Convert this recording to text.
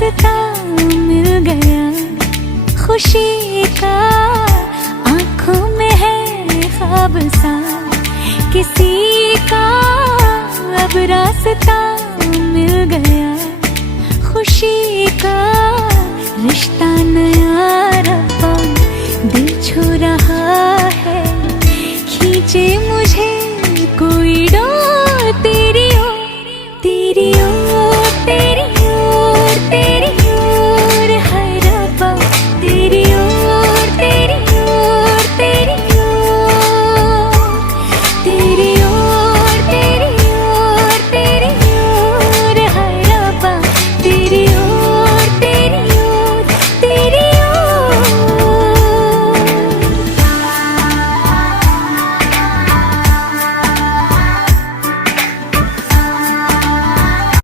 रास्ता मिल गया खुशी का, आंखों में है ख्वाब सा किसी का, अब रास्ता मिल गया खुशी का। रिश्ता नया रब्बा दिल छू रहा है, खींचे